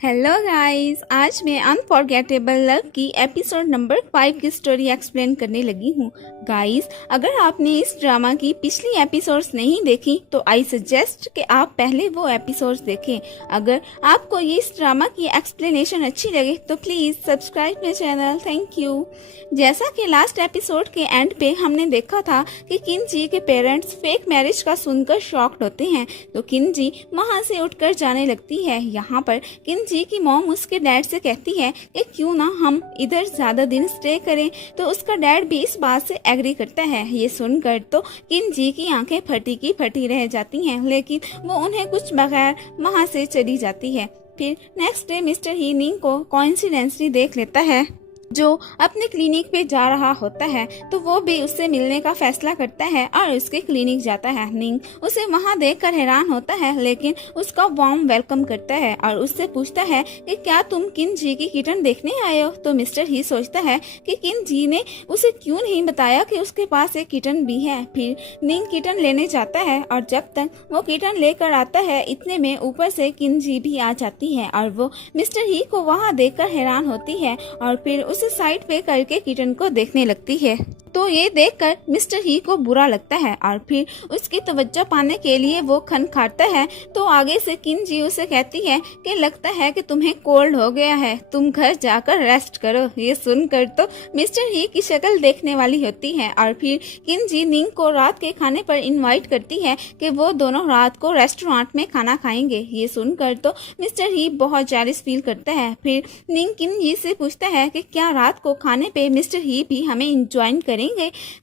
Hello guys, आज मैं unforgettable love की एपिसोड नंबर 5 की स्टोरी एक्सप्लेन करने लगी हूँ। गाइस, अगर आपने इस ड्रामा की पिछली एपिसोड्स नहीं देखी तो आई सजेस्ट कि आप पहले वो एपिसोड्स देखें। अगर आपको ये इस ड्रामा की एक्सप्लेनेशन अच्छी लगे तो please subscribe my channel. Thank you. जैसा कि लास्ट एपिसोड के एंड पे हमने देखा था कि किनजी के पेरेंट्स फेक मैरिज का सुनकर शॉक्ड होते हैं, तो किनजी वहाँ से उठकर जाने लगती है। यहाँ पर किनजी की मॉम उसके डैड से कहती है कि क्यों ना हम इधर ज्यादा दिन स्टे करें, तो उसका डैड भी इस बात से एग्री करता है। ये सुनकर तो किनजी की आंखें फटी की फटी रह जाती हैं, लेकिन वो उन्हें कुछ बगैर वहां से चली जाती है। फिर नेक्स्ट डे मिस्टर ही निंग को कोइंसिडेंटली देख लेता है जो अपने क्लिनिक पे जा रहा होता है, तो वो भी उससे मिलने का फैसला करता है और उसके क्लिनिक जाता है। निंग उसे वहां देखकर हैरान होता है, लेकिन उसका वार्म वेलकम करता है और उससे पूछता है कि क्या तुम किनजी की किटन देखने आए हो। तो मिस्टर ही सोचता है कि किनजी ने उसे क्यों नहीं बताया कि उसके पास एक किटन भी है। फिर निंग किटन लेने जाता है और जब तक वो किटन लेकर आता है, इतने में ऊपर से किनजी भी आ जाती है और वो मिस्टर ही को वहाँ देखकर हैरान होती है और फिर उसे साइड पे करके किटन को देखने लगती है। तो ये देखकर मिस्टर ही को बुरा लगता है और फिर उसकी तवज्जो पाने के लिए वो खनखारता है। तो आगे से किनजी उसे कहती है कि लगता है कि तुम्हें कोल्ड हो गया है, तुम घर जाकर रेस्ट करो। ये सुनकर तो मिस्टर ही की शक्ल देखने वाली होती है और फिर किनजी निंग को रात के खाने पर इनवाइट करती है कि वो दोनों रात को रेस्टोरेंट में खाना खाएंगे। ये सुनकर तो मिस्टर ही बहुत जेलस फील करता है। फिर निंग किनजी से पूछता है कि क्या रात को खाने पे मिस्टर ही भी हमें ज्वाइन करेंगे।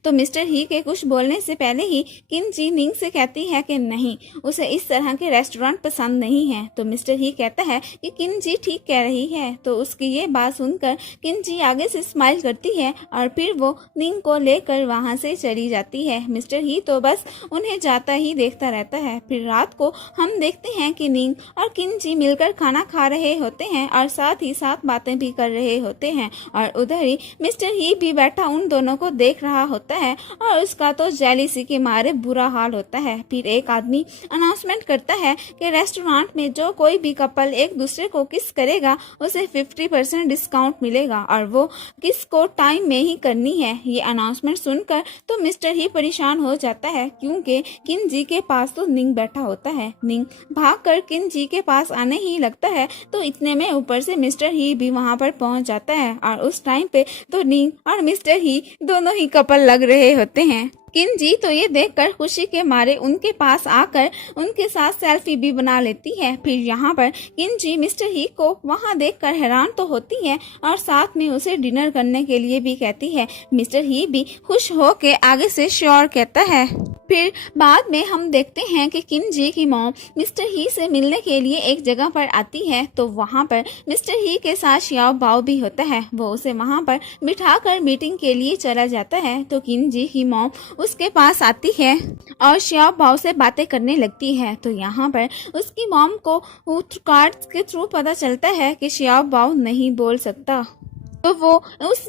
तो मिस्टर ही के कुछ बोलने से पहले ही किनजी निंग से कहती है कि नहीं, उसे इस तरह के रेस्टोरेंट पसंद नहीं है। तो मिस्टर ही कहता है कि किनजी ठीक कह रही है। तो उसकी ये बात सुनकर किनजी आगे से स्माइल करती है और फिर वो निंग को लेकर वहां से चली जाती है। मिस्टर ही तो बस उन्हें जाता ही देखता रहता है। फिर रात को हम देखते हैं कि निंग और किनजी मिलकर खाना खा रहे होते हैं और साथ ही साथ बातें भी कर रहे होते हैं और उधर ही मिस्टर ही भी बैठा उन दोनों को देख रहा होता है और उसका तो जेलिसी के मारे बुरा हाल होता है। फिर एक आदमी अनाउंसमेंट करता है कि रेस्टोरेंट में जो कोई भी कपल एक दूसरे को किस करेगा उसे 50% डिस्काउंट मिलेगा और वो किस को टाइम में ही करनी है। ये अनाउंसमेंट सुनकर तो मिस्टर ही परेशान हो जाता है, क्योंकि किनजी के पास तो निंग बैठा होता है। निंग भागकर किनजी के पास आने ही लगता है, तो इतने में ऊपर से मिस्टर ही भी वहां पर पहुंच जाता है और उस टाइम पे तो निंग और मिस्टर ही दोनों ही कपल लग रहे होते हैं। किनजी तो ये देखकर खुशी के मारे उनके पास आकर उनके साथ सेल्फी भी बना लेती है। फिर यहाँ पर किनजी मिस्टर ही को वहाँ देखकर हैरान तो होती है और साथ में उसे डिनर करने के लिए भी कहती है। मिस्टर ही भी खुश होके आगे से श्योर कहता है। फिर बाद में हम देखते हैं कि किनजी की मॉम मिस्टर ही से मिलने के लिए एक जगह पर आती है, तो वहाँ पर मिस्टर ही के साथ श्याओ बाओ भी होता है। वो उसे वहाँ पर बिठाकर मीटिंग के लिए चला जाता है। तो किनजी की मॉम उसके पास आती है और श्याओ बाओ से बातें करने लगती है। तो यहाँ पर उसकी मॉम को कार्ड्स के थ्रू पता चलता है कि श्याओ बाओ नहीं बोल सकता, तो वो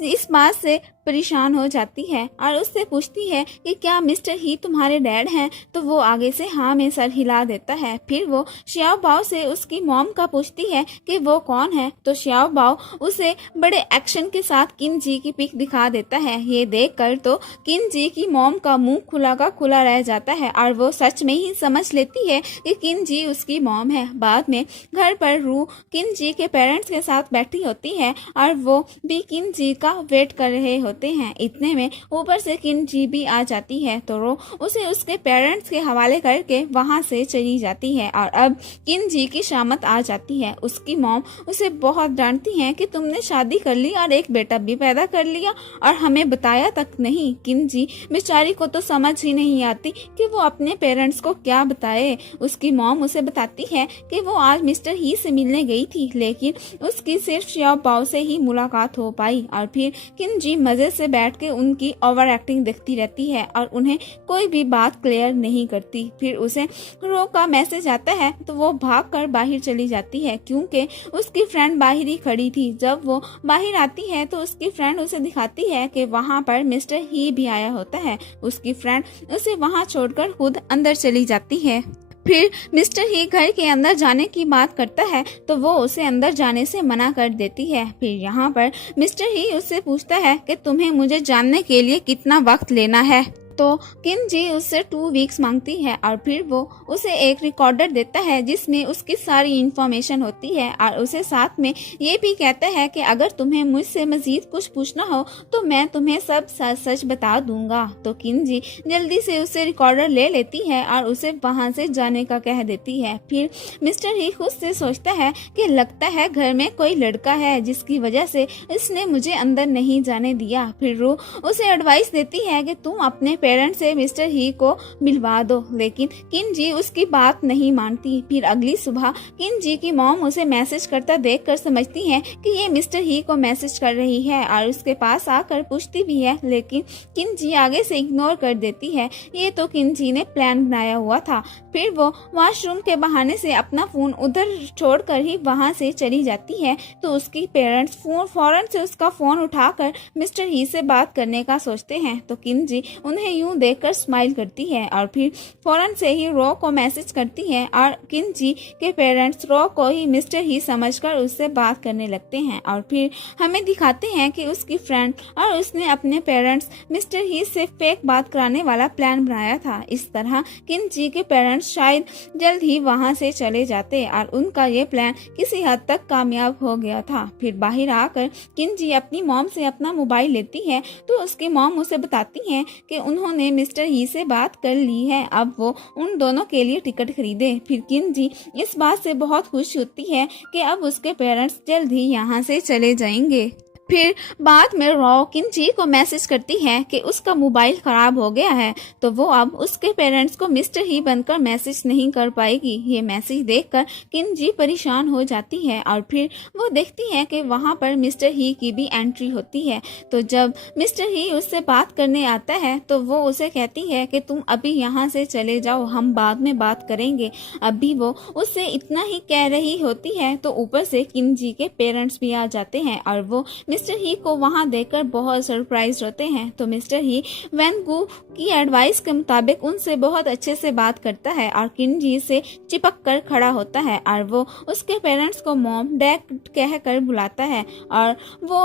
इस बात से परेशान हो जाती है और उससे पूछती है कि क्या मिस्टर ही तुम्हारे डैड हैं। तो वो आगे से हाँ में सर हिला देता है। फिर वो श्याओ बाओ से उसकी मॉम का पूछती है कि वो कौन है। तो श्याओ बाओ उसे बड़े एक्शन के साथ किनजी की पिक दिखा देता है। ये देखकर तो किनजी की मॉम का मुंह खुला का खुला रह जाता है और वो सच में ही समझ लेती है कि किनजी उसकी मॉम है। बाद में घर पर रू किनजी के पेरेंट्स के साथ बैठी होती है और वो भी किनजी का वेट कर रहे होते हैं। इतने में ऊपर से किनजी भी आ जाती है, तो रो उसे उसके पेरेंट्स के हवाले करके वहां से चली जाती है और अब किनजी की शामत आ जाती है। उसकी मॉम उसे बहुत डांटती है कि तुमने शादी कर ली और एक बेटा भी पैदा कर लिया और हमें बताया तक नहीं। किनजी बेचारी को तो समझ ही नहीं आती कि वो अपने पेरेंट्स को क्या बताए। उसकी मॉम उसे बताती है कि वो आज मिस्टर ही से मिलने गई थी, लेकिन उसकी सिर्फ श्याओ बाओ से ही मुलाकात हो पाई। और फिर किनजी मजे से बैठ के उनकी ओवर एक्टिंग देखती रहती है और उन्हें कोई भी बात क्लियर नहीं करती। फिर उसे रो का मैसेज आता है, तो वो भागकर बाहर चली जाती है, क्योंकि उसकी फ्रेंड बाहर ही खड़ी थी। जब वो बाहर आती है तो उसकी फ्रेंड उसे दिखाती है कि वहाँ पर मिस्टर ही भी आया होता है। उसकी फ्रेंड उसे वहाँ छोड़कर खुद अंदर चली जाती है। फिर मिस्टर ही घर के अंदर जाने की बात करता है तो वो उसे अंदर जाने से मना कर देती है। फिर यहाँ पर मिस्टर ही उससे पूछता है कि तुम्हें मुझे जानने के लिए कितना वक्त लेना है। तो किन जी उससे 2 वीक्स मांगती है और फिर वो उसे एक रिकॉर्डर देता है जिसमें उसकी सारी इन्फॉर्मेशन होती है और उसे साथ में ये भी कहता है कि अगर तुम्हें मुझसे मजीद कुछ पूछना हो तो मैं तुम्हें सब सच सच बता दूंगा। तो किन जी जल्दी से उसे रिकॉर्डर ले लेती है और उसे वहां से जाने का कह देती है। फिर मिस्टर ही खुद से सोचता है कि लगता है घर में कोई लड़का है जिसकी वजह से इसने मुझे अंदर नहीं जाने दिया। फिर वो उसे एडवाइस देती है कि तुम अपने पेरेंट्स से मिस्टर ही को मिलवा दो, लेकिन किन जी उसकी बात नहीं मानती। फिर अगली सुबह किन जी की मॉम उसे मैसेज करता देखकर समझती है कि ये मिस्टर ही को मैसेज कर रही है और उसके पास आकर पूछती भी है, लेकिन किन जी आगे से इग्नोर कर देती है। ये तो किन जी ने प्लान बनाया हुआ था। फिर वो वॉशरूम के बहाने से अपना फोन उधर छोड़कर ही वहां से चली जाती है तो उसकी पेरेंट्स फौरन से उसका फोन उठाकर मिस्टर ही से बात करने का सोचते हैं। तो किन जी उन्हें यूं देखकर स्माइल करती है और फिर फौरन से ही रॉ को मैसेज करती है और किन जी के पेरेंट्स रॉ को ही मिस्टर ही समझकर उससे बात करने लगते हैं। और फिर हमें दिखाते हैं कि उसकी फ्रेंड और उसने अपने पेरेंट्स मिस्टर ही से फेक बात कराने वाला प्लान बनाया था। इस तरह किन जी के पेरेंट्स शायद जल्द ही वहां से चले जाते और उनका ये प्लान किसी हद तक कामयाब हो गया था। फिर बाहर आकर किन जी अपनी मॉम से अपना मोबाइल लेती है तो उसकी मॉम उसे बताती है कि उन्होंने मिस्टर ही से बात कर ली है, अब वो उन दोनों के लिए टिकट खरीदे। फिर किन जी इस बात से बहुत खुश होती है कि अब उसके पेरेंट्स जल्द ही यहाँ से चले जाएंगे। फिर बाद में रॉ किन जी को मैसेज करती है कि उसका मोबाइल खराब हो गया है तो वो अब उसके पेरेंट्स को मिस्टर ही बनकर मैसेज नहीं कर पाएगी। ये मैसेज देखकर किन जी परेशान हो जाती है और फिर वो देखती है कि वहाँ पर मिस्टर ही की भी एंट्री होती है। तो जब मिस्टर ही उससे बात करने आता है तो वो उसे कहती है कि तुम अभी यहाँ से चले जाओ, हम बाद में बात करेंगे। अभी वो उससे इतना ही कह रही होती है तो ऊपर से किन जी के पेरेंट्स भी आ जाते हैं और वो मिस्टर ही को वहां देखकर बहुत सरप्राइज होते हैं। तो मिस्टर ही वैन गू की एडवाइस के मुताबिक उनसे बहुत अच्छे से बात करता है और किन जी से चिपक कर खड़ा होता है और वो उसके पेरेंट्स को मॉम डैड कहकर बुलाता है और वो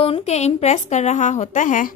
उनके इम्प्रेस कर रहा होता है।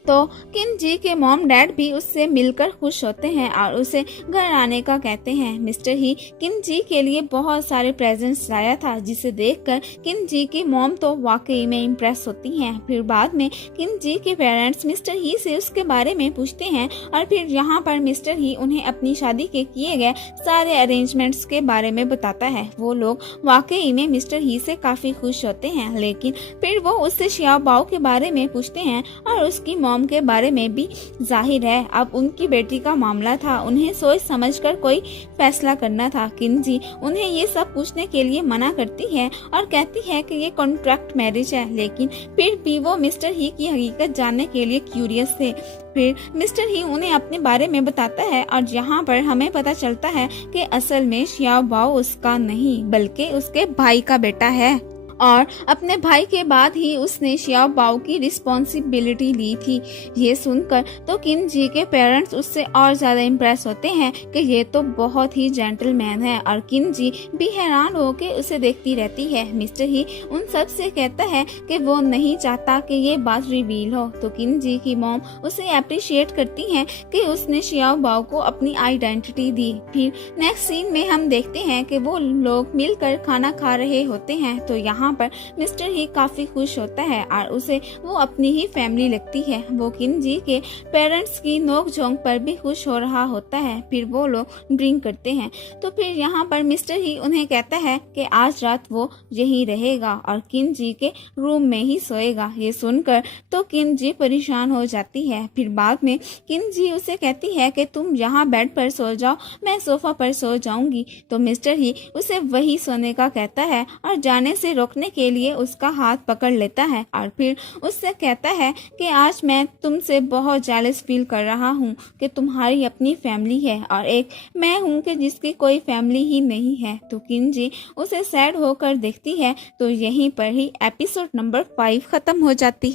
तो किन जी के मॉम डैड भी उससे मिलकर खुश होते हैं और उसे घर आने का कहते हैं। मिस्टर ही किन जी के लिए बहुत सारे प्रेजेंट्स लाया था जिसे देखकर किन जी की मॉम तो वाकई में इम्प्रेस होती हैं। फिर बाद में किन जी के पेरेंट्स मिस्टर ही से उसके बारे में पूछते हैं और फिर यहाँ पर मिस्टर ही उन्हें अपनी शादी के किए गए सारे अरेंजमेंट्स के बारे में बताता है। वो लोग वाकई में मिस्टर ही से काफी खुश होते हैं, लेकिन फिर वो उससे शियाओ बाओ के बारे में पूछते हैं और उसकी मॉम के बारे में भी। जाहिर है अब उनकी बेटी का मामला था, उन्हें सोच समझकर कोई फैसला करना था। किन जी उन्हें ये सब पूछने के लिए मना करती है और कहती है कि ये कॉन्ट्रैक्ट मैरिज है, लेकिन फिर भी वो मिस्टर ही की हकीकत जानने के लिए क्यूरियस थे। फिर मिस्टर ही उन्हें अपने बारे में बताता है और यहाँ पर हमें पता चलता है कि असल में शियाओ बाओ उसका नहीं बल्कि उसके भाई का बेटा है और अपने भाई के बाद ही उसने शियाओ बाओ की रिस्पॉन्सिबिलिटी ली थी। ये सुनकर तो किन जी के पेरेंट्स उससे और ज्यादा इम्प्रेस होते हैं कि ये तो बहुत ही जेंटलमैन है और किन जी भी हैरान होकर उसे देखती रहती है। मिस्टर ही उन सब से कहता है कि वो नहीं चाहता कि ये बात रिवील हो। तो किन जी की मॉम उसे अप्रिशिएट करती हैं कि उसने शियाओ बाओ को अपनी आइडेंटिटी दी। फिर नेक्स्ट सीन में हम देखते हैं कि वो लोग मिलकर खाना खा रहे होते हैं। तो यहाँ पर मिस्टर ही काफी खुश होता है और उसे वो अपनी ही फैमिली लगती है। वो किन जी के पेरेंट्स की नोक-झोंक पर भी खुश हो रहा होता है। फिर वो लोग ड्रिंक करते हैं। तो फिर यहाँ पर मिस्टर ही उन्हें कहता है कि आज रात वो यहीं रहेगा और किन जी के रूम में ही सोएगा। ये सुनकर तो किन जी परेशान हो जाती है। फिर बाद में किन जी उसे कहती है कि तुम यहाँ बेड पर सो जाओ, मैं सोफा पर सो जाऊंगी। तो मिस्टर ही उसे वही सोने का कहता है और जाने से रोकने के लिए उसका हाथ पकड़ लेता है और फिर उससे कहता है कि आज मैं तुमसे बहुत जेलस फील कर रहा हूँ कि तुम्हारी अपनी फैमिली है और एक मैं हूँ कि जिसकी कोई फैमिली ही नहीं है। तो किन जी उसे सैड होकर देखती है। तो यहीं पर ही एपिसोड नंबर 5 खत्म हो जाती है।